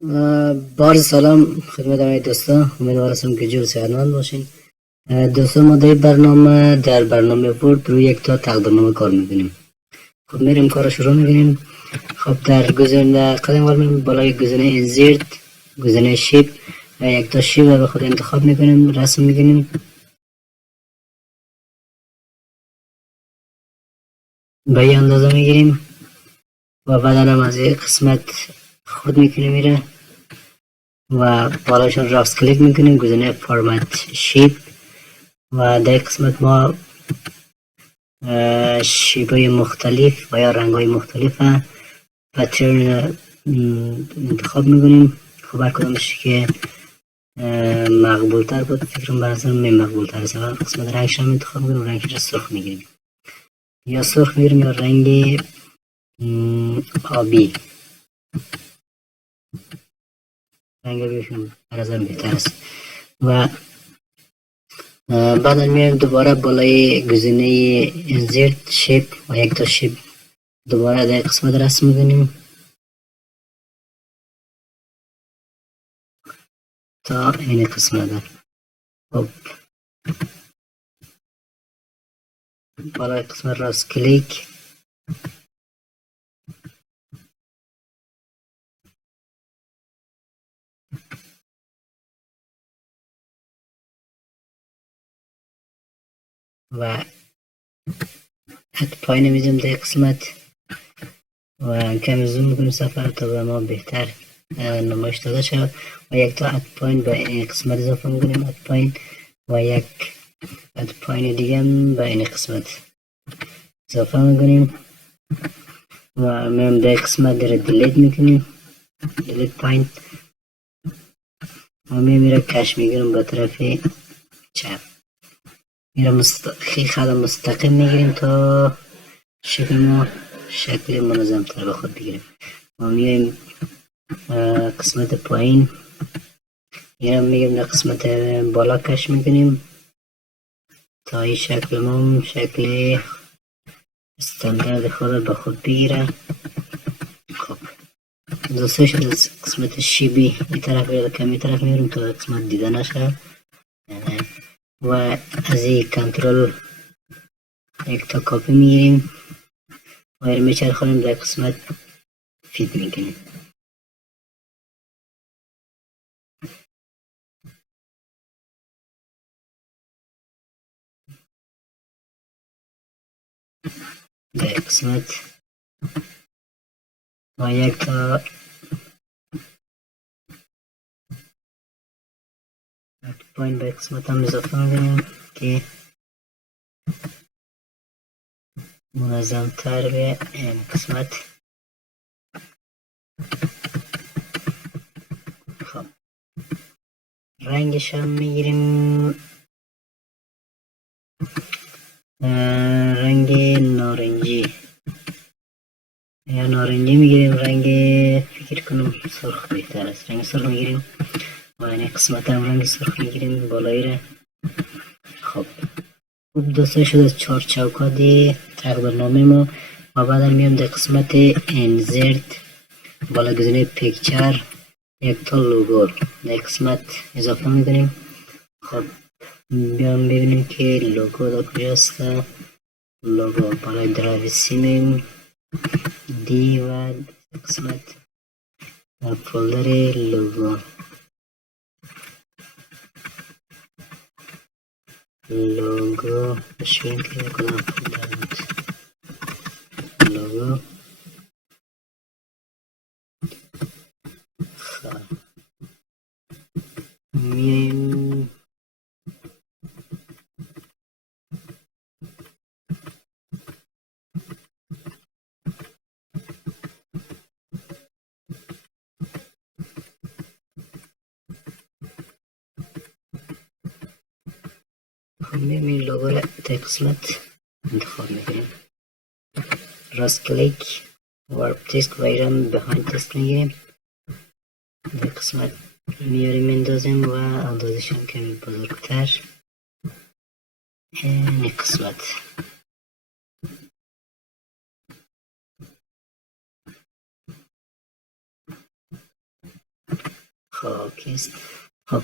بار سلام خدمت همه دوستان، امیدوار هستم که جور صحتمند باشین. دوستان ما در برنامه ورد روی یک تا تقدیرنامه کار میکنیم. خب میریم کار شروع میکنیم. خب در گزینه قدم اول میریم بالای گزینه انزرت، گزینه شیپ و یک تا شیپ رو به خود انتخاب میکنیم، رسم میکنیم. به این اندازه میگیریم و بعدا هم از این قسمت خود میکنیم میره و بالاشون راست کلیک میکنیم گزینه فرمت شیپ و در قسمت ما شیبای مختلف و یا رنگ های مختلف پترن انتخاب میکنیم. خب هر کدامش که مقبول تر بود فکرم برازم می مقبول تر است. قسمت رنگش هم انتخاب میکنیم، رنگش را سرخ میگیریم یا سرخ میگیریم یا رنگ آبی، رنگ آبیشون برازم بهتر است. و بعد میایم دوباره بالای گزینه انزرت شیپ و یک تا شیپ دوباره در قسمت رسم میکنیم تا این قسمت در خب بالای قسمت راست کلیک و اد پایین میزیم در قسمت و کمی زوم میکنیم صفحه تا به ما بهتر نمایش داده شود و یک تا اد پایین به این قسمت اضافه میکنیم، اد پایین و یک اد پایین دیگه به این قسمت اضافه میکنیم و میم در قسمت در دیلیت میکنیم، دیلیت پایین و میره کش میگیریم به طرف چپ، میره خیلی مستقیم میگیریم تا شکل ما شکل منظم تر به خود بگیریم و میایم قسمت پایین میرم میگیم در قسمت بالا کش میکنیم تا این شکل ما شکل استاندارد خود به خود بگیره. خب دوسته شد از قسمت شیبی این طرف یا کمی طرف میریم تا قسمت دیده نشه و از این کنترل یک تا کاپی میگیریم و این میچرخونیم در قسمت فیت میکنیم. در قسمت و یک تا پایین به قسمت هم اضافه میکنیم که منظم تر به این قسمت. خب رنگش هم میگیریم رنگ نارنجی یا نارنجی میگیریم، رنگ فکر کنم سرخ بهتر است، رنگ سرخ میگیریم و این قسمت هم رنگ سرخ میگیریم بالایی را. خب خوب دوسته شده از چهار چوکاتی تقدیرنامه ما و بعد میام در قسمت انزرت بالا گزینه پیکچر یک تا لوگو در قسمت اضافه میکنیم. خب بیام ببینیم که لوگو در کجاست. لوگو بالای درایو سی میریم دی و قسمت فولدر لوگو بشویم که کدام فولدر بود لوگو. خب میایم این لوگو را در قسمت انتخاب میکنیم، راست کلیک وارپ تیسک و ایران بهاین تیسک میگیریم، در قسمت میاریم اندازیم و اندازش هم کمی بزرگتر این قسمت. اوکی است. خب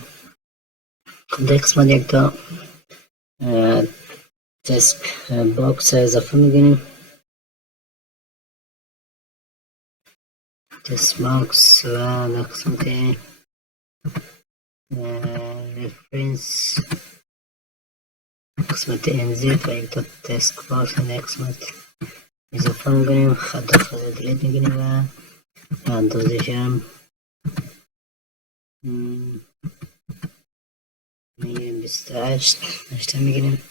در قسمت یک تا تسک باکس اضافه میگیریم. تسک باکس و در قسمت رفرنس قسمت انزیت و یک تا تسک باکس در قسمت اضافه میگیریم. خط داخل دیلیت میگیریم و اندازش هم میگیریم 28 میگیریم.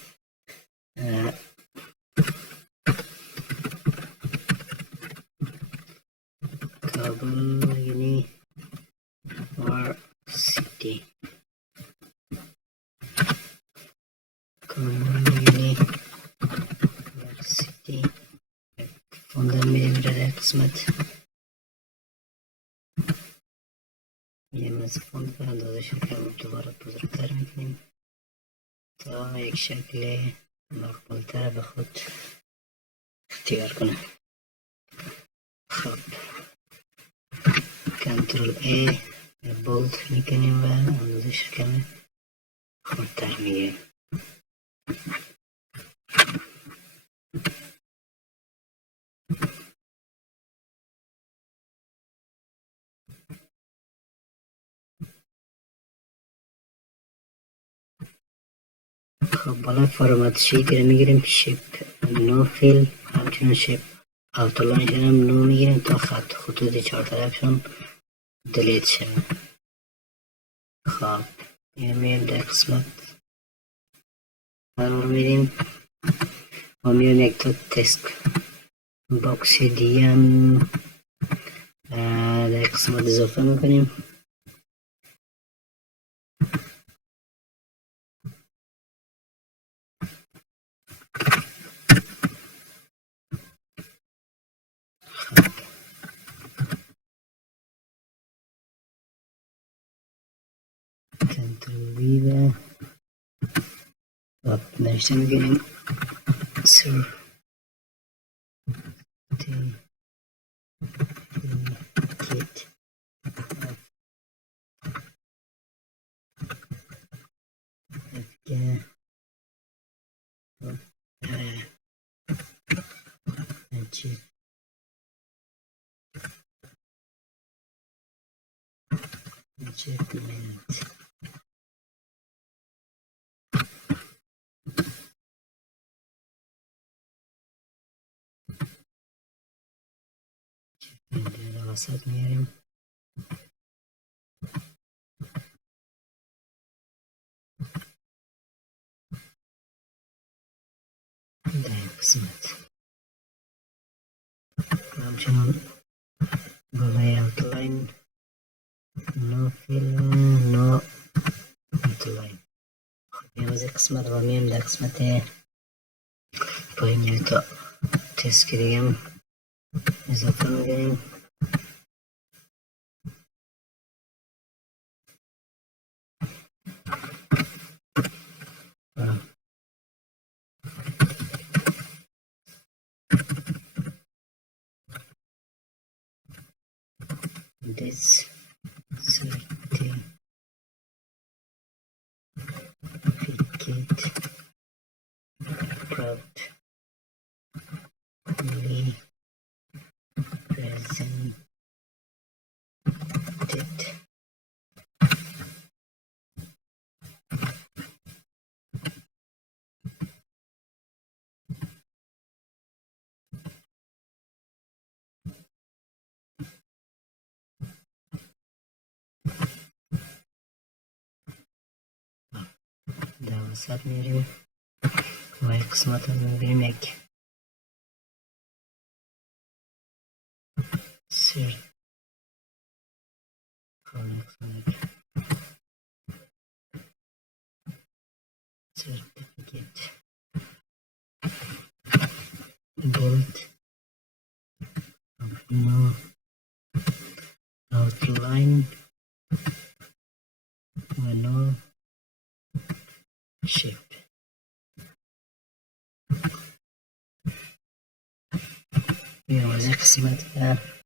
کابل یونی اور سیتی، کابل یونی اور سیتی فوندر میدیم در قسمت میدیم از فوند و اندازش رو دوباره بزرگتر میکنیم تا یک شکل مقبولتر به خود اختیار کنه. خب کنترل ای بولد میکنیم و اندازش کمی خودتر میگیریم. خب بالا فرمت شیت رو میگیریم، شیپ نو فیل، همچنان شیپ اوتلاین هم نو میگیریم تا خطوط چهار طرفشون دلیت شده. خب این میریم در قسمت قرار میدیم و میریم یک تا تسک باکس دیگه هم در قسمت اضافه میکنیم. کنترل وی و نوشته میکنیم سر کیت افگه achievement در وسط میاریم. در این قسمت همچنان بالای اوتلاین نو فیل نو اوتلاین. خب میام از این قسمت و میام در قسمت پایین تا تسک دیگه هم اضافه میگیریم. This certificate proudly presented در وسط میریم و یک قسمت رو میبینیم یک certificate bold no outline و no shape. میرم از این قسمت